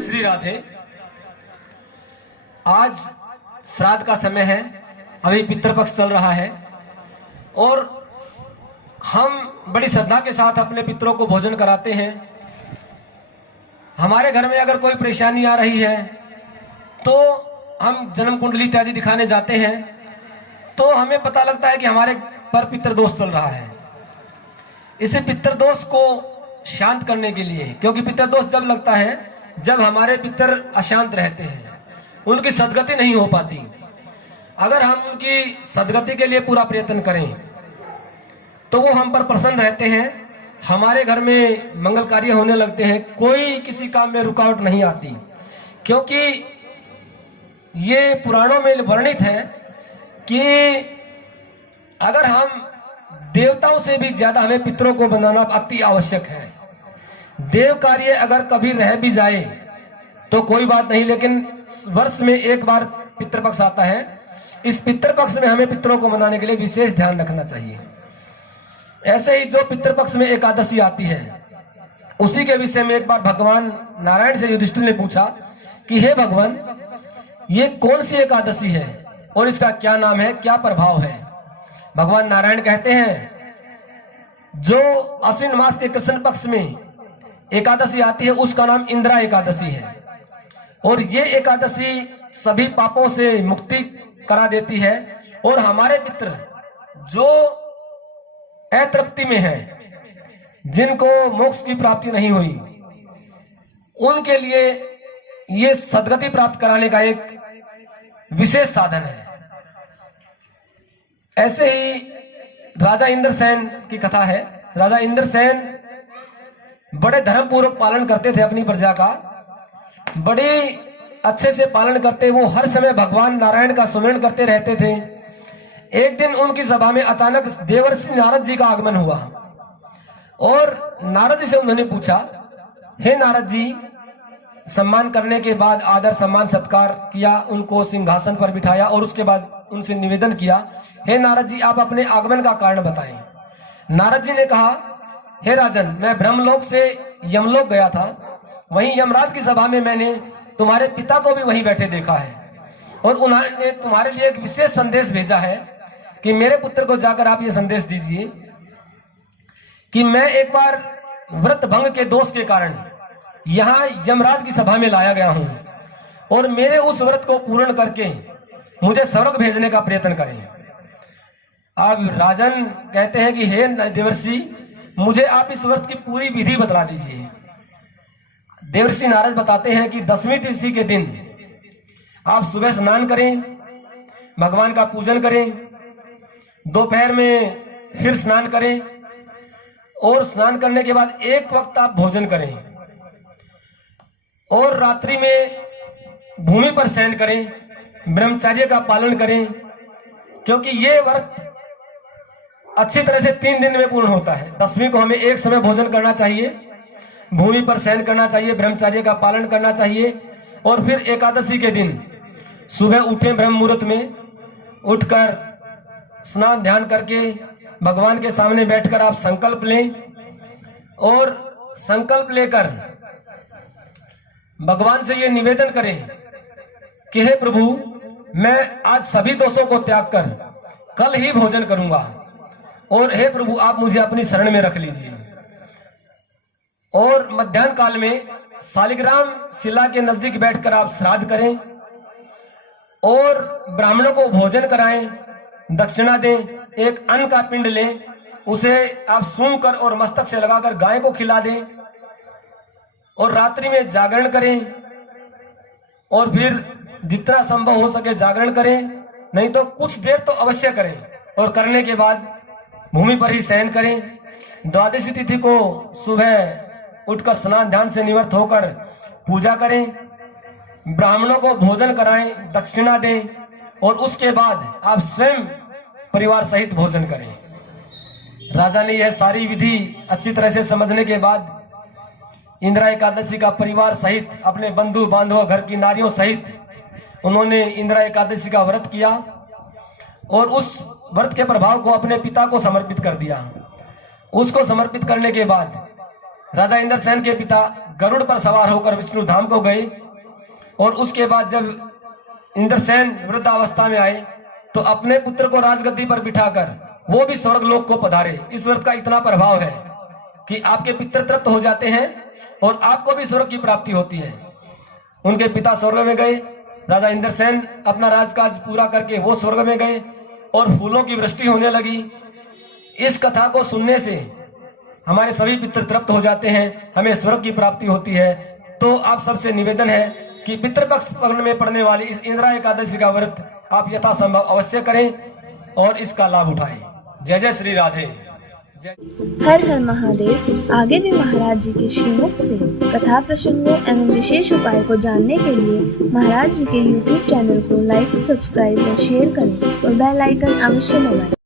जय श्री राधे। आज श्राद्ध का समय है, अभी पितृपक्ष चल रहा है और हम बड़ी श्रद्धा के साथ अपने पितरों को भोजन कराते हैं। हमारे घर में अगर कोई परेशानी आ रही है तो हम जन्म कुंडली इत्यादि दिखाने जाते हैं, तो हमें पता लगता है कि हमारे पर पितृदोष चल रहा है। इसे पितृदोष को शांत करने के लिए, क्योंकि पितृदोष जब लगता है जब हमारे पितर अशांत रहते हैं, उनकी सद्गति नहीं हो पाती। अगर हम उनकी सद्गति के लिए पूरा प्रयत्न करें तो वो हम पर प्रसन्न रहते हैं, हमारे घर में मंगल कार्य होने लगते हैं, कोई किसी काम में रुकावट नहीं आती। क्योंकि ये पुराणों में वर्णित है कि अगर हम देवताओं से भी ज्यादा हमें पितरों को बनाना अति आवश्यक है। देव कार्य अगर कभी रह भी जाए तो कोई बात नहीं, लेकिन वर्ष में एक बार पितृपक्ष आता है। इस पितृपक्ष में हमें पितरों को मनाने के लिए विशेष ध्यान रखना चाहिए। ऐसे ही जो पितृपक्ष में एकादशी आती है, उसी के विषय में एक बार भगवान नारायण से युधिष्ठिर ने पूछा कि हे भगवान, ये कौन सी एकादशी है और इसका क्या नाम है, क्या प्रभाव है। भगवान नारायण कहते हैं जो आश्विन मास के कृष्ण पक्ष में एकादशी आती है उसका नाम इंदिरा एकादशी है, और ये एकादशी सभी पापों से मुक्ति करा देती है। और हमारे पितर जो अतृप्ति में है, जिनको मोक्ष की प्राप्ति नहीं हुई, उनके लिए ये सद्गति प्राप्त कराने का एक विशेष साधन है। ऐसे ही राजा इंद्रसेन की कथा है। राजा इंद्रसेन बड़े धर्मपूर्वक पालन करते थे अपनी प्रजा का, बड़े अच्छे से पालन करते। वो हर समय भगवान नारायण का सुमिरन करते रहते थे। एक दिन उनकी सभा में अचानक देवर्षि नारद जी का आगमन हुआ और नारद जी से उन्होंने पूछा, हे नारद जी, सम्मान करने के बाद आदर सम्मान सत्कार किया, उनको सिंहासन पर बिठाया और उसके बाद उनसे निवेदन किया, हे नारद जी, आप अपने आगमन का कारण बताएं। नारद जी ने कहा, हे राजन, मैं ब्रह्मलोक से यमलोक गया था, वहीं यमराज की सभा में मैंने तुम्हारे पिता को भी वहीं बैठे देखा है और उन्होंने तुम्हारे लिए एक विशेष संदेश भेजा है कि मेरे पुत्र को जाकर आप ये संदेश दीजिए कि मैं एक बार व्रत भंग के दोष के कारण यहाँ यमराज की सभा में लाया गया हूं और मेरे उस व्रत को पूर्ण करके मुझे स्वर्ग भेजने का प्रयत्न करें। अब राजन कहते हैं कि हे देवर्षि, मुझे आप इस व्रत की पूरी विधि बतला दीजिए। देवर्षि नारद बताते हैं कि 10वीं तिथि के दिन आप सुबह स्नान करें, भगवान का पूजन करें, दोपहर में फिर स्नान करें और स्नान करने के बाद एक वक्त आप भोजन करें और रात्रि में भूमि पर शयन करें, ब्रह्मचर्य का पालन करें। क्योंकि ये व्रत अच्छी तरह से 3 दिन में पूर्ण होता है। 10वीं को हमें एक समय भोजन करना चाहिए, भूमि पर शयन करना चाहिए, ब्रह्मचर्य का पालन करना चाहिए और फिर एकादशी के दिन सुबह उठें, ब्रह्म मुहूर्त में उठकर स्नान ध्यान करके भगवान के सामने बैठकर आप संकल्प लें और संकल्प लेकर भगवान से ये निवेदन करें कि हे प्रभु, मैं आज सभी दोषों को त्याग कर कल ही भोजन करूंगा और हे प्रभु, आप मुझे अपनी शरण में रख लीजिए। और मध्याह्न काल में शालिग्राम शिला के नजदीक बैठकर आप श्राद्ध करें और ब्राह्मणों को भोजन कराएं, दक्षिणा दें, एक अन्न का पिंड लें, उसे आप सूंघ कर और मस्तक से लगाकर गाय को खिला दें और रात्रि में जागरण करें और फिर जितना संभव हो सके जागरण करें, नहीं तो कुछ देर तो अवश्य करें और करने के बाद भूमि पर ही शयन करें। द्वादशी तिथि को सुबह उठकर स्नान ध्यान से निवृत्त होकर पूजा करें, ब्राह्मणों को भोजन कराएं, दक्षिणा दें और उसके बाद आप स्वयं परिवार सहित भोजन करें। राजा ने यह सारी विधि अच्छी तरह से समझने के बाद इंदिरा एकादशी का परिवार सहित, अपने बंधु बांधव, घर की नारियों सहित उन्होंने इंदिरा एकादशी का व्रत किया और उस व्रत के प्रभाव को अपने पिता को समर्पित कर दिया। उसको समर्पित करने के बाद राजा इंद्रसेन के पिता गरुड़ पर सवार होकर विष्णु धाम को गए और उसके बाद जब इंद्रसेन वृद्धावस्था में आए तो अपने पुत्र को राजगद्दी पर बिठाकर वो भी स्वर्ग लोक को पधारे। इस व्रत का इतना प्रभाव है कि आपके पितृ तृप्त हो जाते हैं और आपको भी स्वर्ग की प्राप्ति होती है। उनके पिता स्वर्ग में गए, राजा इंद्रसेन अपना राजकाज पूरा करके वो स्वर्ग में गए और फूलों की वृष्टि होने लगी। इस कथा को सुनने से हमारे सभी पितृ तृप्त हो जाते हैं, हमें स्वर्ग की प्राप्ति होती है। तो आप सबसे निवेदन है कि पितृपक्ष में पड़ने वाली इस इंदिरा एकादशी का व्रत आप यथासंभव अवश्य करें और इसका लाभ उठाएं। जय जय श्री राधे। हर हर महादेव। आगे भी महाराज जी के श्रीमुख से कथा प्रसंगों एवं विशेष उपाय को जानने के लिए महाराज जी के YouTube चैनल को लाइक, सब्सक्राइब और शेयर करें और बेल आइकन अवश्य दबाएं।